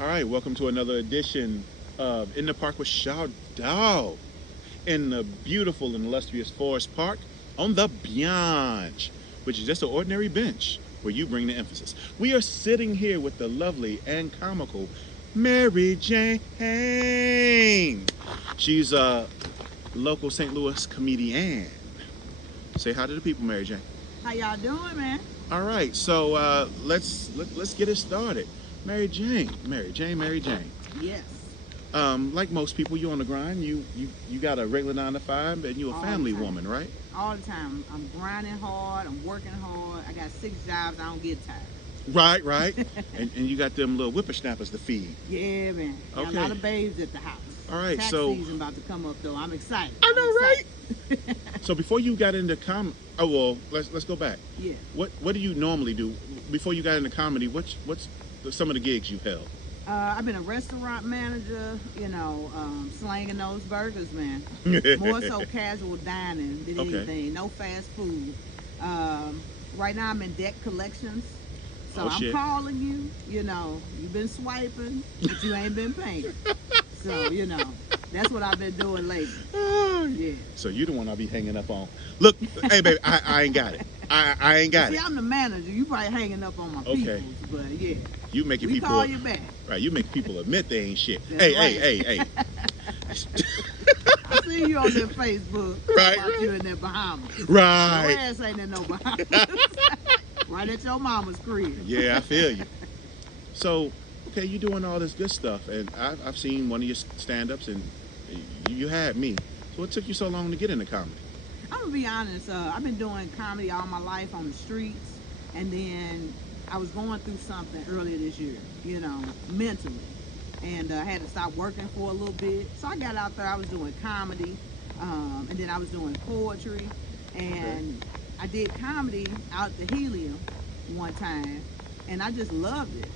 All right, welcome to another edition of In the Park with Shawdawg in the beautiful and illustrious Forest Park on the BEEONCH, which is just an ordinary bench where you bring the emphasis. We are sitting here with the lovely and comical Mary Jayne. She's a local St. Louis comedian. Say hi to the people, Mary Jayne. How y'all doing, man? All right, so let's get it started. Mary Jayne, Mary Jayne, Mary Jayne. Yes. Like most people, you on the grind. You got a regular 9 to 5, and you a All family the time. woman, right? All the time. I'm grinding hard. I'm working hard. I got 6 jobs. I don't get tired. Right. and you got them little whippersnappers to feed. Yeah, man. Got Okay. a lot of babes at the house. All right, Tax so season about to come up though. I'm excited. I know, right? So before you got into oh well, let's go back. Yeah. What do you normally do before you got into comedy? What's some of the gigs you've held? I've been a restaurant manager. Slanging those burgers, man. More so casual dining than Okay. anything. No fast food. Right now I'm in debt collections. So Oh, I'm shit. calling you, you've been swiping, but you ain't been paying. So, that's what I've been doing lately. Yeah. So you the one I'll be hanging up on. Look, hey baby, I ain't got it. I ain't got See, it. I'm the manager. You probably hanging up on my Okay. peoples, but yeah. You making We people call you back. right. You make people admit they ain't shit. That's Hey, right. hey. I see you on their Facebook. Right, About right. you in their Bahamas. Your Right. ass ain't in no Bahamas. Right at your mama's crib. Yeah, I feel you. So, okay, you doing all this good stuff, and I've seen one of your stand-ups, and you had me. So what took you so long to get into comedy? I'm gonna be honest. I've been doing comedy all my life on the streets, and then I was going through something earlier this year, mentally, and I had to stop working for a little bit. So I got out there. I was doing comedy, and then I was doing poetry, and I did comedy out at the Helium one time, and I just loved it.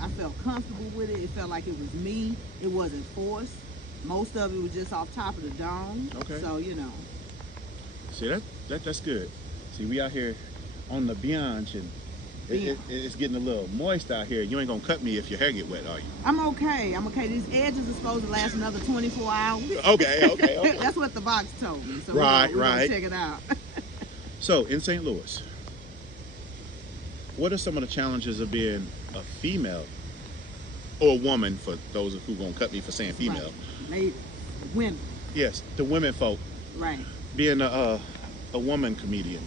I felt comfortable with it. It felt like it was me. It wasn't forced. Most of it was just off top of the dome. Okay. So See, that's good. See, we out here on the BEEONCH, and it's getting a little moist out here. You ain't gonna cut me if your hair get wet, are you? I'm okay. These edges are supposed to last another 24 hours. Okay. That's what the box told me. So Right, we're gonna right. check it out. So, in St. Louis, what are some of the challenges of being a female or a woman, for those who gonna cut me for saying female? Right. Ladies, women. Yes, the women folk Right. being a woman comedian.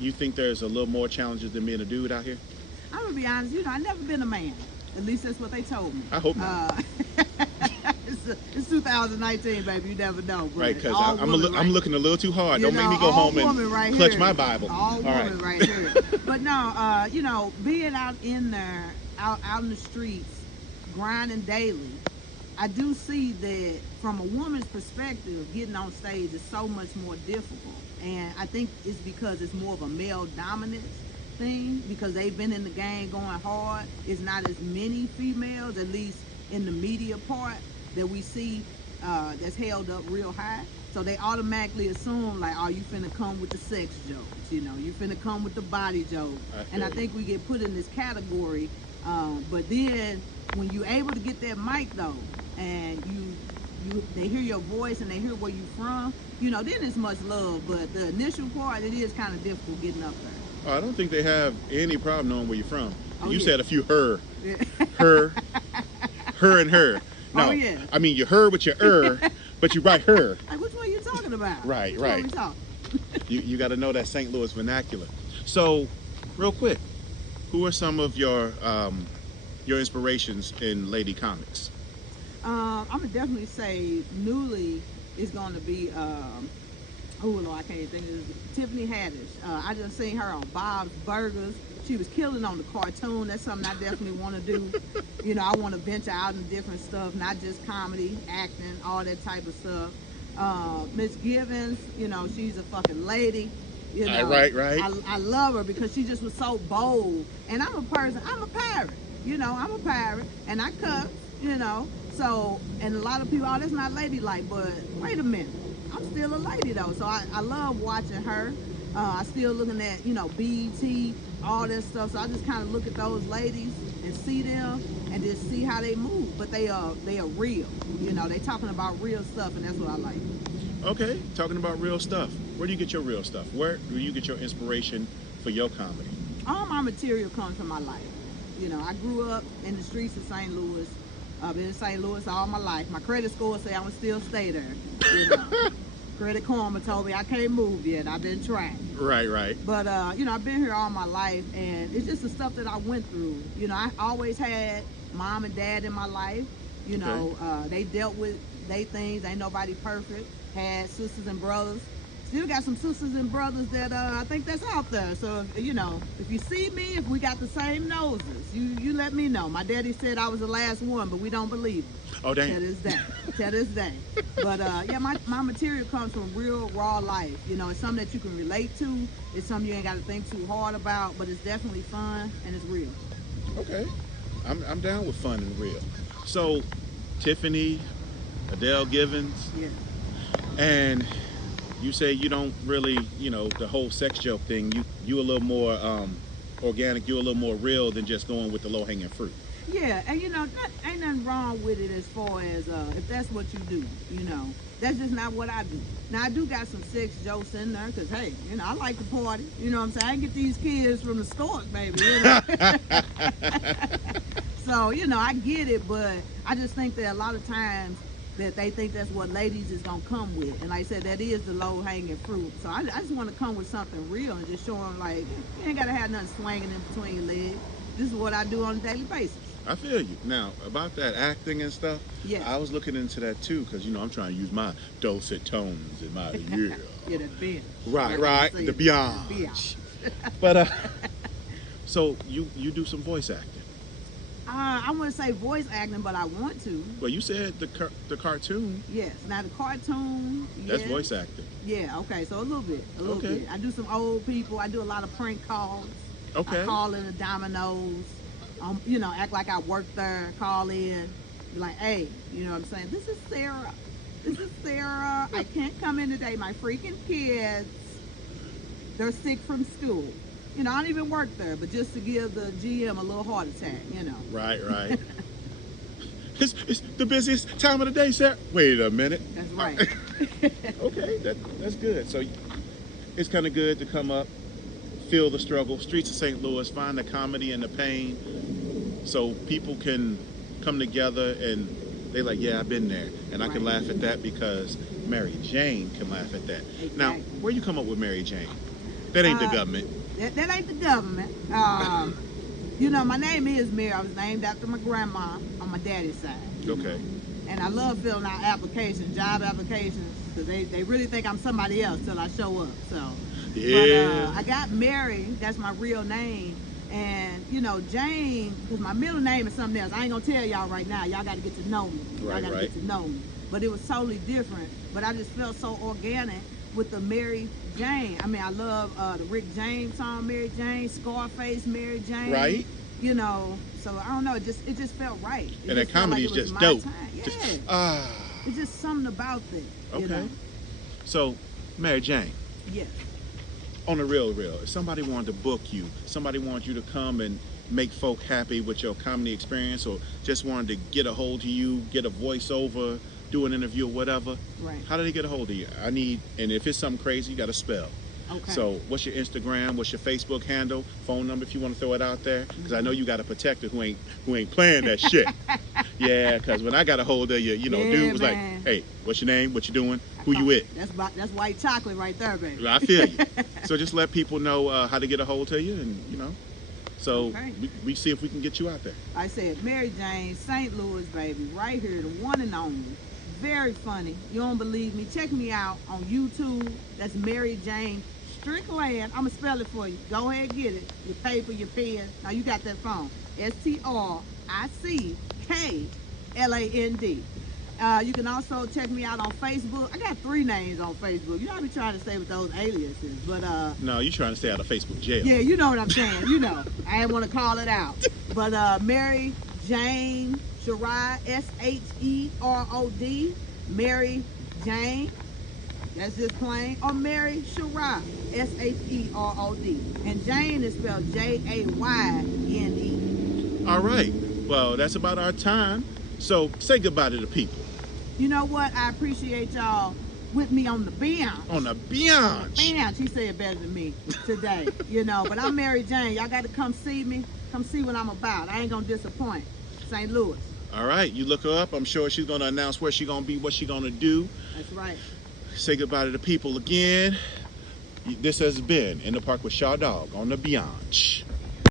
You think there's a little more challenges than being a dude out here? I'm gonna be honest. I've never been a man. At least that's what they told me. I hope not. It's 2019, baby. You never know. But Right, because all I'm women looking a little too hard. Don't make me go all home and women right clutch here. my Bible. All right. women right here. But no, being out in there, out in the streets, grinding daily, I do see that from a woman's perspective, getting on stage is so much more difficult. And I think it's because it's more of a male dominance thing, because they've been in the game going hard. It's not as many females, at least in the media part, that we see that's held up real high. So they automatically assume, like, oh, you finna come with the sex jokes, you finna come with the body jokes. And I think we get put in this category. But then when you're able to get that mic though, and they hear your voice and they hear where you from, then it's much love. But the initial part, it is kind of difficult getting up there. Oh, I don't think they have any problem knowing where you're from. Oh, You yeah. said a few her, and her. No, Oh, yeah. I mean you her with your but you write her. Like, which one you talking about? Right, Which right. One we talking? You got to know that St. Louis vernacular. So, real quick, who are some of your inspirations in lady comics? I'm gonna definitely say newly is gonna be I can't even think of this. Tiffany Haddish. I just seen her on Bob's Burgers. She was killing on the cartoon. That's something I definitely want to do. I want to venture out in different stuff, not just comedy, acting, all that type of stuff. Miss Givens, she's a fucking lady. Right. I love her because she just was so bold. And I'm a person, I'm a pirate. I'm a pirate, and I cuss, So, and a lot of people, oh, that's not ladylike, but wait a minute. I'm still a lady though, so I love watching her. I still looking at, BET, all that stuff. So I just kind of look at those ladies and see them and just see how they move. But they are real. You know, they talking about real stuff, and that's what I like. Okay, talking about real stuff. Where do you get your real stuff? Where do you get your inspiration for your comedy? All my material comes from my life. You know, I grew up in the streets of St. Louis. I've been in St. Louis all my life. My credit score say I'm gonna still stay there. You know, Credit Karma told me I can't move yet. I've been trying. Right. But you know, I've been here all my life, and it's just the stuff that I went through. You know, I always had mom and dad in my life. You know, they dealt with they things. Ain't nobody perfect. Had sisters and brothers. Still got some sisters and brothers that I think that's out there. So you know, if you see me, if we got the same noses, you let me know. My daddy said I was the last one, but we don't believe him. Oh, damn. To this day. But yeah, my material comes from real raw life. You know, it's something that you can relate to. It's something you ain't got to think too hard about, but it's definitely fun and it's real. Okay, I'm down with fun and real. So, Tiffany, Adele Givens, Yeah. and you say you don't really, you know, the whole sex joke thing. You a little more organic. You a little more real than just going with the low hanging fruit. Yeah, and you know, ain't nothing wrong with it as far as if that's what you do, you know. That's just not what I do. Now, I do got some sex jokes in there because, hey, you know, I like to party. You know what I'm saying? I can get these kids from the stores, baby, you know. So, you know, I get it, but I just think that a lot of times that they think that's what ladies is going to come with. And like I said, that is the low-hanging fruit. So I just want to come with something real and just show them, like, you ain't got to have nothing swinging in between your legs. This is what I do on a daily basis. I feel you. Now, about that acting and stuff, Yeah. I was looking into that too, because, you know, I'm trying to use my dulcet tones in my, yeah. Yeah, that bench. Right, the BEEONCH. But, so you do some voice acting. I wouldn't say voice acting, but I want to. Well, you said the cartoon. Yes. Now, the cartoon, That's yes. voice acting. Yeah, okay, so a little bit. Okay. I do some old people. I do a lot of prank calls. Okay. I call in the Domino's. You know, act like I work there, call in, be like, hey, you know what I'm saying? This is Sarah. I can't come in today. My freaking kids, they're sick from school. You know, I don't even work there, but just to give the GM a little heart attack, you know. Right. It's the busiest time of the day, Sarah. Wait a minute. That's right. Okay, that's good. So it's kind of good to come up, feel the struggle, streets of St. Louis, find the comedy and the pain, so people can come together and they like, yeah, I've been there, and I can Right. laugh at that because Mary Jayne can laugh at that. Exactly. Now, where you come up with Mary Jayne? That ain't the government. That ain't the government. You know, my name is Mary. I was named after my grandma on my daddy's side. Okay. And I love filling out applications, job applications, because they really think I'm somebody else till I show up. So, Yeah. But I got Mary. That's my real name. And you know, Jane, because my middle name is something else. I ain't gonna tell y'all right now. Y'all got to get to know me. Y'all got to get to know me. But it was totally different. But I just felt so organic with the Mary Jayne. I mean, I love the Rick James song, Mary Jayne, Scarface, Mary Jayne. Right. You know, so I don't know. It just felt right. It And that just felt comedy like is it was just my dope. time. Yeah. Just, It's just something about that. Okay. You know? So, Mary Jayne, Yes. on the real, if somebody wanted to book you, somebody wanted you to come and make folk happy with your comedy experience, or just wanted to get a hold of you, get a voiceover, do an interview or whatever, Right. how do they get a hold of you? And if it's something crazy, you got to spell. Okay. So what's your Instagram? What's your Facebook handle? Phone number if you want to throw it out there? Because I know you got a protector who ain't playing that shit. Yeah, because when I got a hold of you, you know, Yeah, dude was man. like, hey, what's your name? What you doing? Who you with? That's white chocolate right there, baby. I feel you. So just let people know how to get a hold of you, and you know. So Okay. we see if we can get you out there. I said Mary Jayne, St. Louis, baby, right here, the one and only. Very funny. You don't believe me? Check me out on YouTube. That's Mary Jayne Strickland. I'm gonna spell it for you. Go ahead, get it. Your paper, your pen. Now you got that phone. STRICKLAND. You can also check me out on Facebook. I got 3 names on Facebook. You know, I be trying to stay with those aliases, but No, you trying to stay out of Facebook jail. yeah, you know what I'm saying. You know, I didn't want to call it out, but Mary Jayne Sherrod, SHEROD, Mary Jayne. That's just plain. Or Mary Sherrod, SHEROD, and Jayne is spelled JAYNE. All right. Well, that's about our time. So say goodbye to the people. You know what? I appreciate y'all with me on the BEEONCH. On the BEEONCH. BEEONCH, he said better than me today, you know. But I'm Mary Jayne. Y'all got to come see me. Come see what I'm about. I ain't going to disappoint. St. Louis. All right. You look her up. I'm sure she's going to announce where she's going to be, what she's going to do. That's right. Say goodbye to the people again. This has been In the Park with Shawdawg on the BEEONCH.